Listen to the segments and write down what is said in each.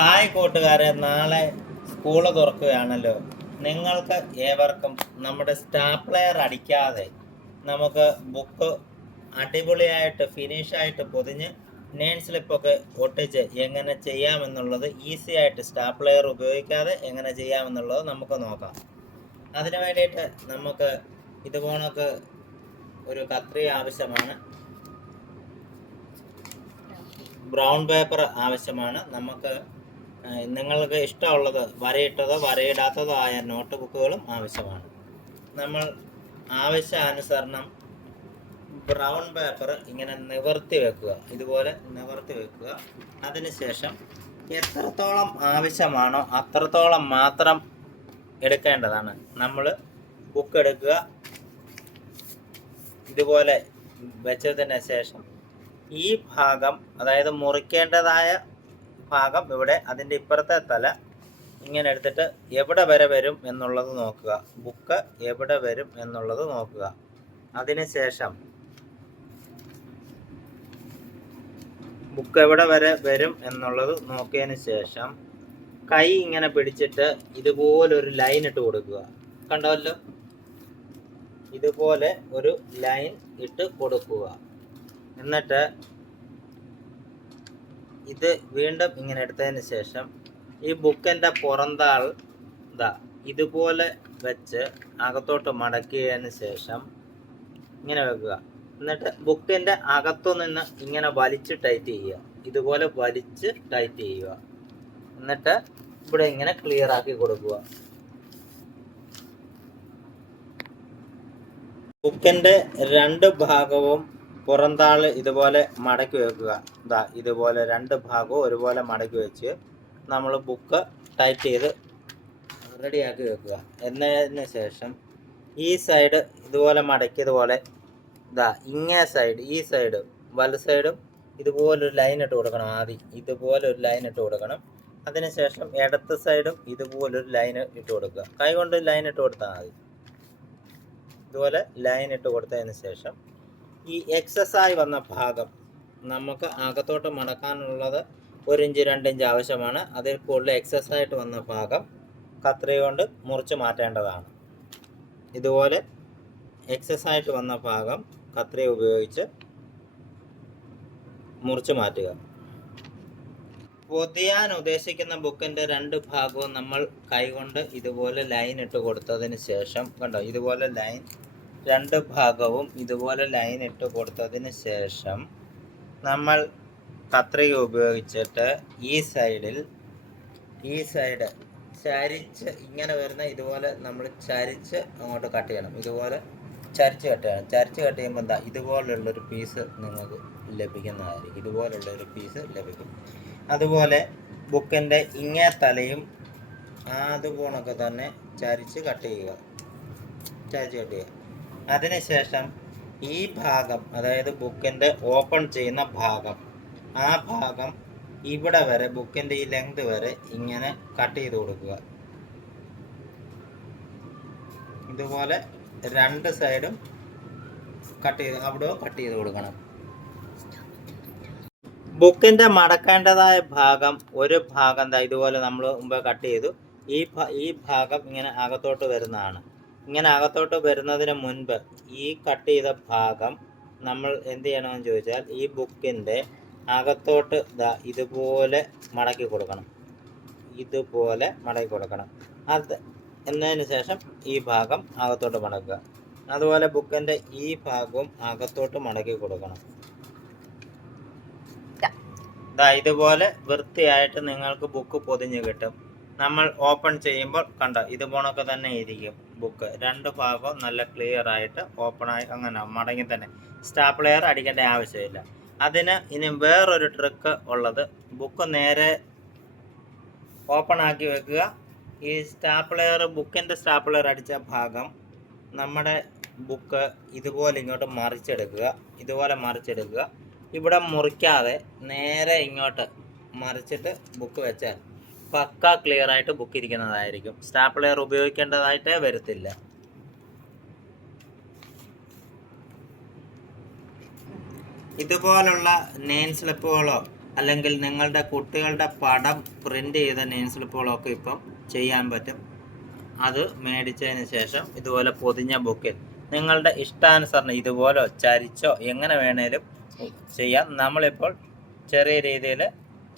Hi കൂട്ടുകാരെ നാളെ school തുറക്കുകയാണല്ലോ. നിങ്ങൾക്ക് ഏവർക്കും നമ്മുടെ സ്റ്റാപ്ലെയർ അടിക്കാതെ നമുക്ക് ബുക്ക് അടിപൊളിയായിട്ട് ഫിനിഷായിട്ട് പൊതിഞ്ഞ് നെയിൻ സ്ലിപ്പൊക്കെ ഒട്ടിച്ച് എങ്ങനെ ചെയ്യാമെന്നുള്ളത് ഈസി ആയിട്ട് സ്റ്റാപ്ലെയർ ഉപയോഗിക്കാതെ എങ്ങനെ ചെയ്യാമെന്നുള്ളത് നമുക്ക് നോക്കാം. അതിന് വേണ്ടിയിട്ട് നമുക്ക് ഇതുപോണക്ക് ഒരു കത്രി ആവശ്യമാണ്. ബ്രൗൺ പേപ്പർ ആവശ്യമാണ്. നമുക്ക് നിങ്ങൾക്ക് ഇഷ്ടമുള്ളത് വരയിട്ടതോ വരയിടാത്തതോ ആയ നോട്ട് ബുക്കുകളും ആവശ്യമാണ്. നമ്മൾ ആവശ്യാനുസരണം ബ്രൗൺ പേപ്പർ ഇങ്ങനെ നിവർത്തി വെക്കുക. ഇതുപോലെ നിവർത്തി വെക്കുക. അതിനുശേഷം എത്രത്തോളം ആവശ്യമാണോ അത്രത്തോളം മാത്രം എടുക്കേണ്ടതാണ്. നമ്മൾ ബുക്ക് എടുക്കുക. ഇതുപോലെ വെച്ചതിന് ശേഷം ഈ ഭാഗം അതായത് മുറിക്കേണ്ടതായ ഭാഗം ഇവിടെ അതിന്റെ ഇപ്പുറത്തെ തല ഇങ്ങനെ എടുത്തിട്ട് എവിടെ വരെ വരും എന്നുള്ളത് നോക്കുക. ബുക്ക് എവിടെ വരും എന്നുള്ളത് നോക്കുക. അതിനുശേഷം ബുക്ക് എവിടെ വരെ വരും എന്നുള്ളത് നോക്കിയതിന് ശേഷം കൈ ഇങ്ങനെ പിടിച്ചിട്ട് ഇതുപോലൊരു ലൈൻ ഇട്ട് കൊടുക്കുക. കണ്ടല്ലോ ഇതുപോലെ ഒരു ലൈൻ ഇട്ട് കൊടുക്കുക. എന്നിട്ട് ഇത് വീണ്ടും ഇങ്ങനെ എടുത്തതിന് ശേഷം ഈ ബുക്കിന്റെ പുറന്താൾ ഇതാ ഇതുപോലെ വെച്ച് അകത്തോട്ട് മടക്കിയതിന് ശേഷം ഇങ്ങനെ വെക്കുക. എന്നിട്ട് ബുക്കിന്റെ അകത്തു നിന്ന് ഇങ്ങനെ വലിച്ച് ടൈറ്റ് ചെയ്യുക. ഇതുപോലെ വലിച്ച് ടൈറ്റ് ചെയ്യുക. എന്നിട്ട് ഇവിടെ ഇങ്ങനെ ക്ലിയർ ആക്കി കൊടുക്കുക. ബുക്കിന്റെ രണ്ട് ഭാഗവും പുറന്താൾ ഇതുപോലെ മടക്കി വെക്കുക. ഇതാ ഇതുപോലെ രണ്ട് ഭാഗവും ഒരുപോലെ മടക്കി വെച്ച് നമ്മൾ ബുക്ക് ടൈറ്റ് ചെയ്ത് റെഡിയാക്കി വെക്കുക. എന്നതിന് ശേഷം ഈ സൈഡ് ഇതുപോലെ മടക്കിയതുപോലെ ഇതാ ഇങ്ങേ സൈഡ് ഈ സൈഡ് വല സൈഡും ഇതുപോലൊരു ലൈൻ ഇട്ട് കൊടുക്കണം ആദ്യം. ഇതുപോലെ ഒരു ലൈൻ ഇട്ട് കൊടുക്കണം. അതിനുശേഷം ഇടത്ത് സൈഡും ഇതുപോലൊരു ലൈൻ ഇട്ട് കൊടുക്കുക. കൈ കൊണ്ട് ലൈൻ ഇട്ട് കൊടുത്താൽ മതി. ഇതുപോലെ ലൈൻ ഇട്ട് കൊടുത്തതിന് ശേഷം ഈ എക്സസ് ആയി വന്ന ഭാഗം നമുക്ക് അകത്തോട്ട് മടക്കാനുള്ളത് ഒരു ഇഞ്ച് രണ്ട് ഇഞ്ച് ആവശ്യമാണ്. അതിൽ കൂടുതൽ എക്സസ് ആയിട്ട് വന്ന ഭാഗം കത്രി കൊണ്ട് മുറിച്ച് മാറ്റേണ്ടതാണ്. ഇതുപോലെ എക്സസ് ആയിട്ട് വന്ന ഭാഗം കത്രി ഉപയോഗിച്ച് മുറിച്ച് മാറ്റുക. പൊതിയാൻ ഉദ്ദേശിക്കുന്ന ബുക്കിന്റെ രണ്ട് ഭാഗവും നമ്മൾ കൈകൊണ്ട് ഇതുപോലെ ലൈൻ ഇട്ട് കൊടുത്തതിന് ശേഷം കണ്ടോ? ഇതുപോലെ ലൈൻ രണ്ട് ഭാഗവും ഇതുപോലെ ലൈൻ ഇട്ട് കൊടുത്തതിന് ശേഷം നമ്മൾ കത്രിക ഉപയോഗിച്ചിട്ട് ഈ സൈഡിൽ ഈ സൈഡ് ചരിച്ച് ഇങ്ങനെ വരുന്ന ഇതുപോലെ നമ്മൾ ചരിച്ച് അങ്ങോട്ട് കട്ട് ചെയ്യണം. ഇതുപോലെ ചരിച്ച് കട്ട് ചെയ്യണം. ചരിച്ച് കട്ട് ചെയ്യുമ്പോൾ എന്താ? ഇതുപോലുള്ളൊരു പീസ് നിങ്ങൾക്ക് ലഭിക്കുന്നതായിരിക്കും. ഇതുപോലുള്ളൊരു പീസ് ലഭിക്കും. അതുപോലെ ബുക്കിന്റെ ഇങ്ങേ തലയും അതുപോണൊക്കെ തന്നെ ചരിച്ച് കട്ട് ചെയ്യുക. ചരിച്ച് കട്ട് ചെയ്യുക. അതിനുശേഷം ഈ ഭാഗം അതായത് ബുക്കിന്റെ ഓപ്പൺ ചെയ്യുന്ന ഭാഗം ആ ഭാഗം ഇവിടെ വരെ ബുക്കിന്റെ ഈ ലെങ്ത് വരെ ഇങ്ങനെ കട്ട് ചെയ്ത് കൊടുക്കുക. ഇതുപോലെ രണ്ട് സൈഡും കട്ട് ചെയ്ത് അവിടെ കട്ട് ചെയ്ത് കൊടുക്കണം. ബുക്കിന്റെ മടക്കേണ്ടതായ ഭാഗം ഒരു ഭാഗം ഇതുപോലെ നമ്മൾ മുമ്പ് കട്ട് ചെയ്തു. ഈ ഈ ഭാഗം ഇങ്ങനെ അകത്തോട്ട് വരുന്നതാണ്. ഇങ്ങനെ അകത്തോട്ട് വരുന്നതിന് മുൻപ് ഈ കട്ട് ചെയ്ത ഭാഗം നമ്മൾ എന്ത് ചെയ്യണമെന്ന് ചോദിച്ചാൽ ഈ ബുക്കിന്റെ അകത്തോട്ട് ഇതാ ഇതുപോലെ മടക്കി കൊടുക്കണം. ഇതുപോലെ മടക്കി കൊടുക്കണം. അത് എന്നതിന് ശേഷം ഈ ഭാഗം അകത്തോട്ട് മടക്കുക. അതുപോലെ ബുക്കിന്റെ ഈ ഭാഗവും അകത്തോട്ട് മടക്കി കൊടുക്കണം. ഇതാ ഇതുപോലെ വൃത്തിയായിട്ട് നിങ്ങൾക്ക് ബുക്ക് പൊതിഞ്ഞ് കിട്ടും. നമ്മൾ ഓപ്പൺ ചെയ്യുമ്പോൾ കണ്ട ഇതുപോണൊക്കെ തന്നെ ഇരിക്കും. ബുക്ക് രണ്ട് ഭാഗവും നല്ല ക്ലിയർ ആയിട്ട് ഓപ്പൺ ആയി അങ്ങനെ മടങ്ങി തന്നെ. സ്റ്റാപ്ലെയർ അടിക്കേണ്ട ആവശ്യമില്ല. അതിന് ഇനി വേറൊരു ട്രിക്ക് ഉള്ളത്. ബുക്ക് നേരെ ഓപ്പൺ ആക്കി വെക്കുക. ഈ സ്റ്റാപ്ലെയർ ബുക്കിന്റെ സ്റ്റാപ്ലെയർ അടിച്ച ഭാഗം നമ്മുടെ ബുക്ക് ഇതുപോലെ ഇങ്ങോട്ട് മറിച്ചെടുക്കുക. ഇതുപോലെ മറിച്ചെടുക്കുക. ഇവിടെ മുറിക്കാതെ നേരെ ഇങ്ങോട്ട് മറിച്ചിട്ട് ബുക്ക് വെച്ചാൽ പക്ക ക്ലിയർ ആയിട്ട് ബുക്ക് ഇരിക്കുന്നതായിരിക്കും. സ്റ്റാപ്ലെയർ ഉപയോഗിക്കേണ്ടതായിട്ടേ വരത്തില്ല. ഇതുപോലുള്ള നെയിൻ സ്ലിപ്പുകളോ അല്ലെങ്കിൽ നിങ്ങളുടെ കുട്ടികളുടെ പടം പ്രിന്റ് ചെയ്ത നെയിൻ സ്ലിപ്പുകളോ ഒക്കെ ഇപ്പം ചെയ്യാൻ പറ്റും. അത് മേടിച്ചതിന് ശേഷം ഇതുപോലെ പൊതിഞ്ഞ ബുക്കിൽ നിങ്ങളുടെ ഇഷ്ടാനുസരണം ഇതുപോലെ ചരിച്ചോ എങ്ങനെ വേണേലും ചെയ്യാം. നമ്മളിപ്പോൾ ചെറിയ രീതിയിൽ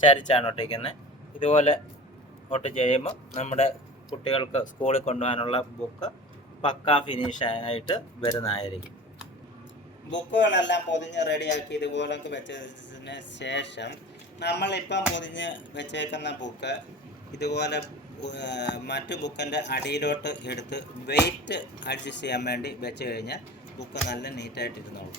ചരിച്ചാണ് ഒട്ടിക്കുന്നത് ഇതുപോലെ ഒട്ടിച്ച് ചെയ്യുമ്പോൾ നമ്മുടെ കുട്ടികൾക്ക് സ്കൂളിൽ കൊണ്ടുപോകാനുള്ള ബുക്ക് പക്കാ ഫിനിഷ് ആയിട്ട് വരുന്നതായിരിക്കും. ബുക്കുകളെല്ലാം പൊതിഞ്ഞ് റെഡിയാക്കി ഇതുപോലൊക്കെ വെച്ചതിന് ശേഷം നമ്മളിപ്പം പൊതിഞ്ഞ് വെച്ചേക്കുന്ന ബുക്ക് ഇതുപോലെ മറ്റു ബുക്കിന്റെ അടിയിലോട്ട് എടുത്ത് വെയിറ്റ് അഡ്ജസ്റ്റ് ചെയ്യാൻ വേണ്ടി വെച്ച് കഴിഞ്ഞാൽ ബുക്ക് നല്ല നീറ്റായിട്ട് ഇരുന്നോളും